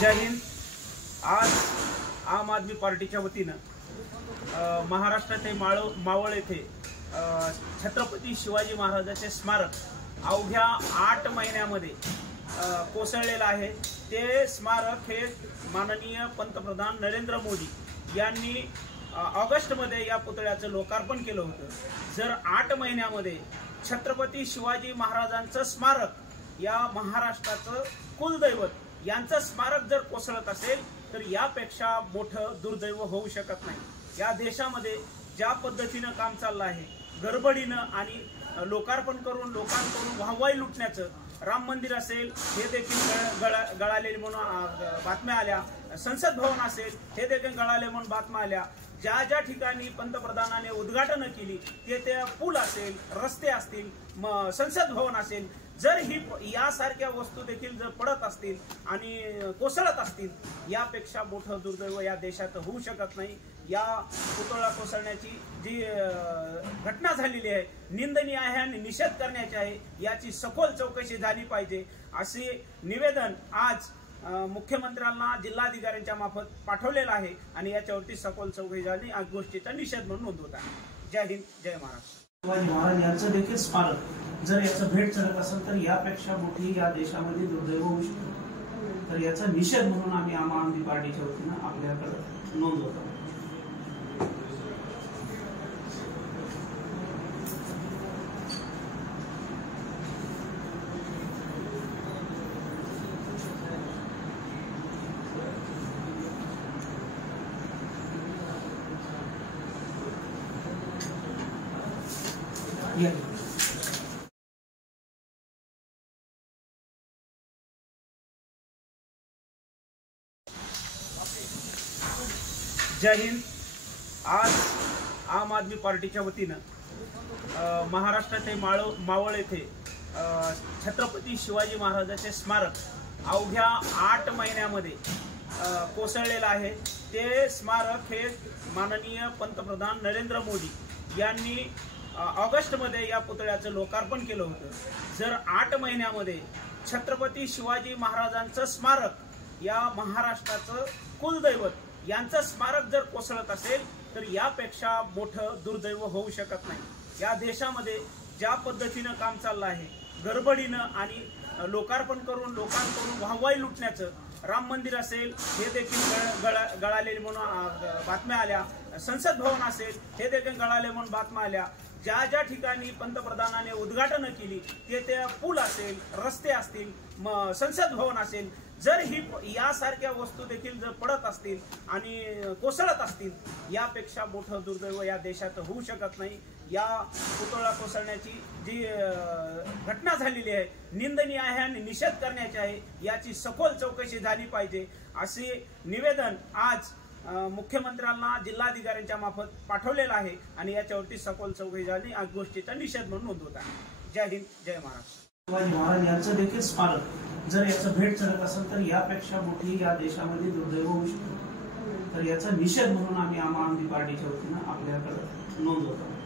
जय हिंद। आज आम आदमी पार्टीच्या वतीनं महाराष्ट्राचे मावळ येथे छत्रपती शिवाजी महाराजांचे स्मारक अवघ्या 8 महिन्यामध्ये कोसळलेलं आहे। ते स्मारक हे माननीय पंतप्रधान नरेंद्र मोदी यांनी ऑगस्टमध्ये या पुतळ्याचं लोकार्पण केलं होतं। जर 8 महिन्यामध्ये छत्रपती शिवाजी महाराजांचं स्मारक या महाराष्ट्राचं कुलदैवत यांचं स्मारक जर कोसळत असेल तर यापेक्षा मोठं दुर्दैव होऊ शकत नाही। या देशामध्ये ज्या पद्धतीनं काम चाललं आहे, गडबडीनं आणि लोकार्पण करून लोकांकडून वाहवाई लुटण्याचं, राम मंदिर असेल हे देखील गळालेले म्हणून बातम्या आल्या, संसद भवन असेल हे देखील गळाले म्हणून बातम्या आल्या। ज्या ज्या ठिकाणी पंतप्रधानाने उद्घाटन केली ते पूल असेल, रस्ते असतील, संसद भवन असेल, जर ही यासारख्या वस्तू देखील जर पडत असतील आणि कोसळत असतील यापेक्षा मोठं दुर्दैव या देशात होऊ शकत नाही। या पुतळा कोसळण्याची जी घटना झालेली आहे निंदनीय आहे आणि निषेध करण्याची आहे। याची सखोल चौकशी झाली पाहिजे असे निवेदन आज मुख्यमंत्र्यांना जिल्हाधिकाऱ्यांच्या मार्फत पाठवलेलं आहे आणि याच्यावरती सखोल चौकशी झाली या गोष्टीचा निषेध म्हणून नोंदवत आहे। जय हिंद, जय महाराष्ट्र। शिवाजी महाराज यांचं देखील स्मारक जर याचं भेट चढत असेल तर यापेक्षा मोठी या देशामध्ये दुर्दैव होऊ शकते। तर याचा निषेध म्हणून आम्ही आम आदमी पार्टीच्या वतीनं आपल्याकडे नोंदवतो। जय हिंद। आज आम आदमी पार्टीच्या वतीनं महाराष्ट्राचे मावळ येथे छत्रपती शिवाजी महाराजांचे स्मारक अवघ्या 8 महिन्यामध्ये कोसळलेलं आहे। ते स्मारक हे माननीय पंतप्रधान नरेंद्र मोदी यांनी ऑगस्टमध्ये या पुतळ्याचं लोकार्पण केलं होतं। जर 8 महिन्यामध्ये छत्रपती शिवाजी महाराजांचं स्मारक या महाराष्ट्राचं कुलदैवत यांचं स्मारक जर कोसळत असेल तर यापेक्षा मोठं दुर्दैव होऊ शकत नाही। या देशामध्ये ज्या पद्धतीनं काम चाललं आहे, गडबडीनं आणि लोकार्पण करून लोकांकडून वाहवाई लुटण्याचं, राम मंदिर असेल हे देखील गळालेले म्हणून बातम्या आल्या, संसद भवन असेल हे देखील गळाले म्हणून बातम्या आल्या। ज्या ज्या ठिकाणी पंतप्रधानाने उद्घाटन केली ते पूल असेल, रस्ते असतील, संसद भवन असेल, जर ही यासारख्या वस्तू देखील जर पडत असतील आणि कोसळत असतील यापेक्षा मोठं दुर्दैव या देशात होऊ शकत नाही। या पुतळा कोसळण्याची जी घटना झालेली आहे निंदनीय आहे आणि निषेध करण्याची आहे। याची सखोल चौकशी झाली पाहिजे असे निवेदन आज मुख्यमंत्र्यांना जिल्हाधिकाऱ्यांच्या मार्फत पाठवलेलं आहे आणि याच्यावरती सखोल चौकशी झाली या गोष्टीचा निषेध म्हणून नोंदवत आहे। जय हिंद, जय महाराष्ट्र। शिवाजी महाराज यांचं देखील स्मारक जर याचं भेट चढत असेल तर यापेक्षा मोठी या देशामध्ये दुर्दैव होऊ शकते। तर याचा निषेध म्हणून आम्ही आम आदमी पार्टीच्या वतीनं आपल्याकडे नोंदवतो।